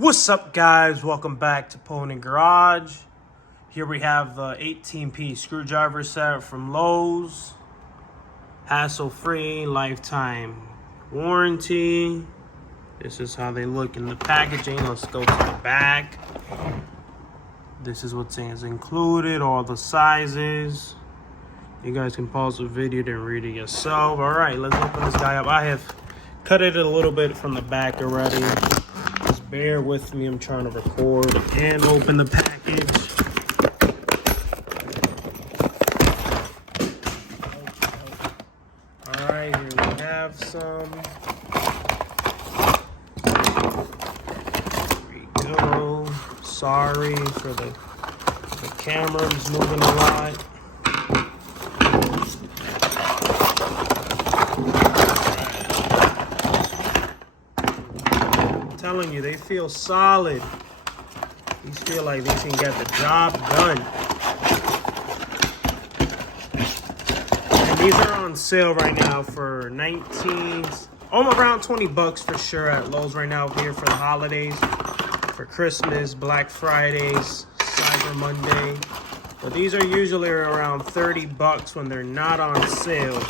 What's up, guys? Welcome back to Pony Garage. Here we have the 18-piece screwdriver set from Lowe's. Hassle-free, lifetime warranty. This is how they look in the packaging. Let's go to the back. This is what's included, all the sizes. You guys can pause the video and read it yourself. All right, let's open this guy up. I have cut it a little bit from the back already. Just bear with me. I'm trying to record and open the package. All right, here we have some. Here we go. Sorry for the camera's moving a lot. Telling you, they feel solid. These feel like they can get the job done. And these are on sale right now for around 20 bucks for sure at Lowe's right now here for the holidays, for Christmas, Black Fridays, Cyber Monday. But these are usually around 30 bucks when they're not on sale.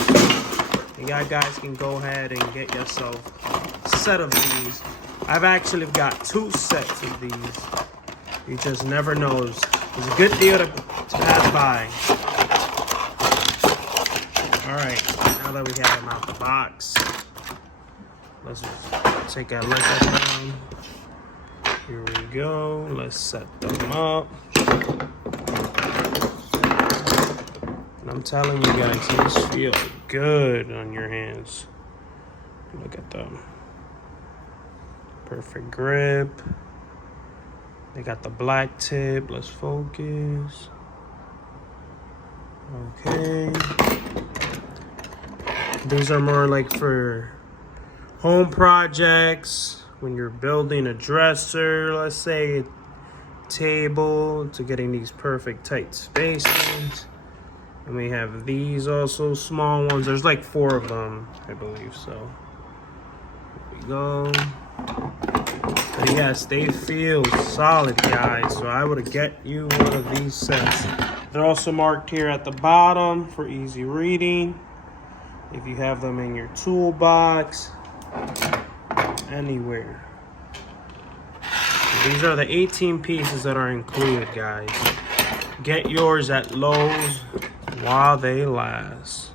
You guys can go ahead and get yourself a set of these. I've actually got 2 sets of these. You just never know. It's a good deal to pass by. All right, now that we have them out the box, let's take a look at them. Here we go. Let's set them up. And I'm telling you guys, these feel good on your hands. Look at them. Perfect grip. They got the black tip. Let's focus. Okay. These are more like for home projects, when you're building a dresser, let's say a table, to getting these perfect tight spaces. And we have these also small ones. There's like 4 of them, I believe. So here we go. But yes, they feel solid, guys. So I would get you one of these sets. They're also marked here at the bottom for easy reading. If you have them in your toolbox, anywhere. These are the 18 pieces that are included, guys. Get yours at Lowe's while they last.